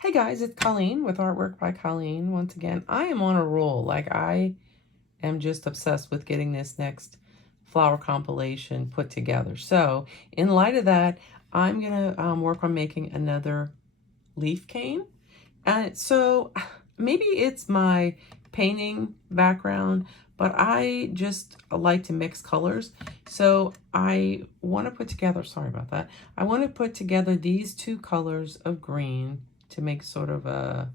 Hey guys, it's Colleen with Artwork by Colleen. Once again, I am on a roll. Like, I am just obsessed with getting this next flower compilation put together. So in light of that, I'm gonna work on making another leaf cane. And so maybe it's my painting background, but I just like to mix colors. So I want to put together, sorry about that. I want to put together these two colors of green to make sort of a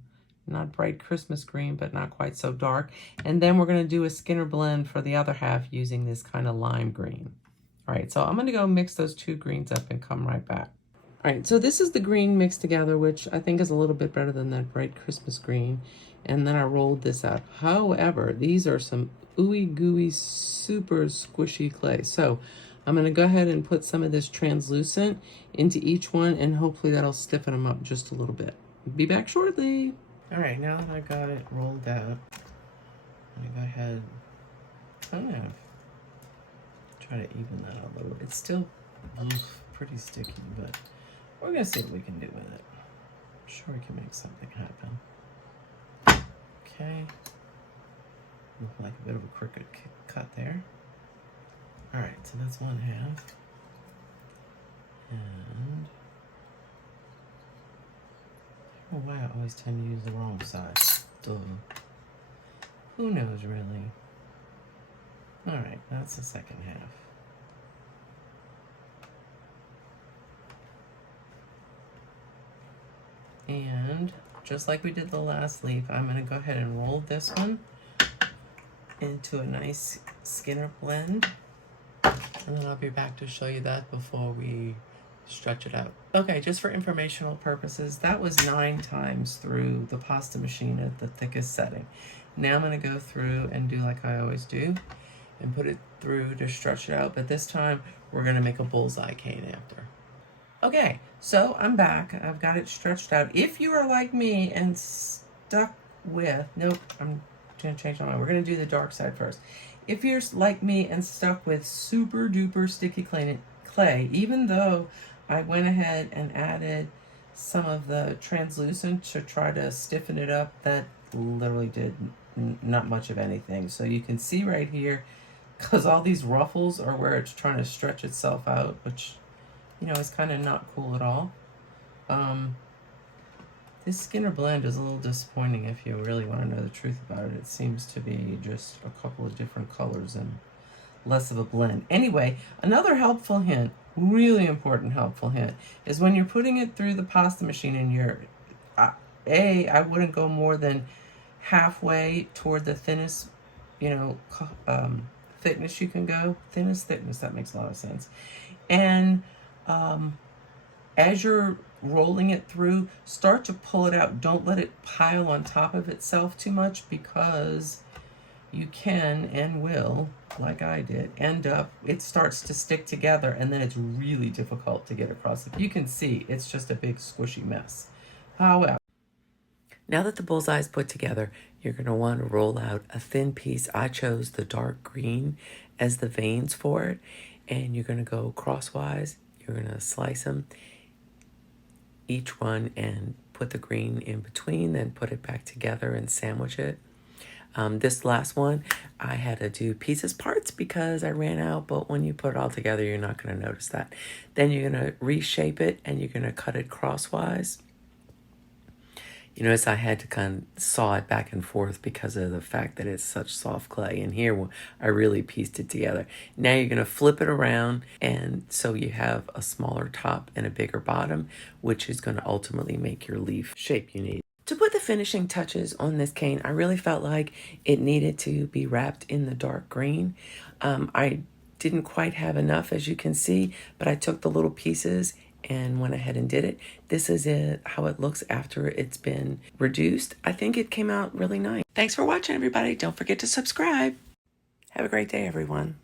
not bright Christmas green, but not quite so dark. And then we're going to do a Skinner blend for the other half using this kind of lime green. All right, so I'm going to go mix those two greens up and come right back. All right, so this is the green mixed together, which I think is a little bit better than that bright Christmas green. And then I rolled this out. However, these are some ooey gooey, super squishy clay. So I'm gonna go ahead and put some of this translucent into each one, and hopefully that'll stiffen them up just a little bit. Be back shortly. All right, now that I got it rolled out, I'm gonna go ahead kind of try to even that out a little. It's still pretty sticky, but we're gonna see what we can do with it. I'm sure we can make something happen. Okay. Look like a bit of a crooked cut there. All right, so that's one half. And I don't know why I always tend to use the wrong side. Duh. Who knows, really? All right, that's the second half. And just like we did the last leaf, I'm going to go ahead and roll this one into a nice Skinner blend. And then I'll be back to show you that before we stretch it out. Okay, just for informational purposes, that was 9 times through the pasta machine at the thickest setting. Now I'm going to go through and do like I always do and put it through to stretch it out. But this time we're going to make a bullseye cane after. Okay, so I'm back. I've got it stretched out. If you are like me and stuck with, nope, I'm gonna change my mind. We're gonna do the dark side first. If you're like me and stuck with super duper sticky clay, even though I went ahead and added some of the translucent to try to stiffen it up, that literally did not much of anything. So you can see right here, because all these ruffles are where it's trying to stretch itself out, which, you know, it's kind of not cool at all. This Skinner blend is a little disappointing if you really want to know the truth about it. It seems to be just a couple of different colors and less of a blend. Anyway, another helpful hint, really important helpful hint, is when you're putting it through the pasta machine and you're, I wouldn't go more than halfway toward the thinnest, thickness you can go. Thinnest thickness, that makes a lot of sense. And as you're rolling it through, start to pull it out. Don't let it pile on top of itself too much, because you can and will, like I did, end up, it starts to stick together and then it's really difficult to get across. If you can see, it's just a big squishy mess. However, now that the bullseye is put together, you're going to want to roll out a thin piece. I chose the dark green as the veins for it, and you're going to go crosswise. You're going to slice them, each one, and put the green in between, then put it back together and sandwich it. This last one, I had to do pieces parts because I ran out, but when you put it all together, you're not going to notice that. Then you're going to reshape it and you're going to cut it crosswise. You notice I had to kind of saw it back and forth because of the fact that it's such soft clay. And here I really pieced it together. Now you're going to flip it around, and so you have a smaller top and a bigger bottom, which is going to ultimately make your leaf shape you need. To put the finishing touches on this cane, I really felt like it needed to be wrapped in the dark green. I didn't quite have enough, as you can see, but I took the little pieces and went ahead and did it. This is how it looks after it's been reduced. I think it came out really nice. Thanks for watching, everybody. Don't forget to subscribe. Have a great day, everyone.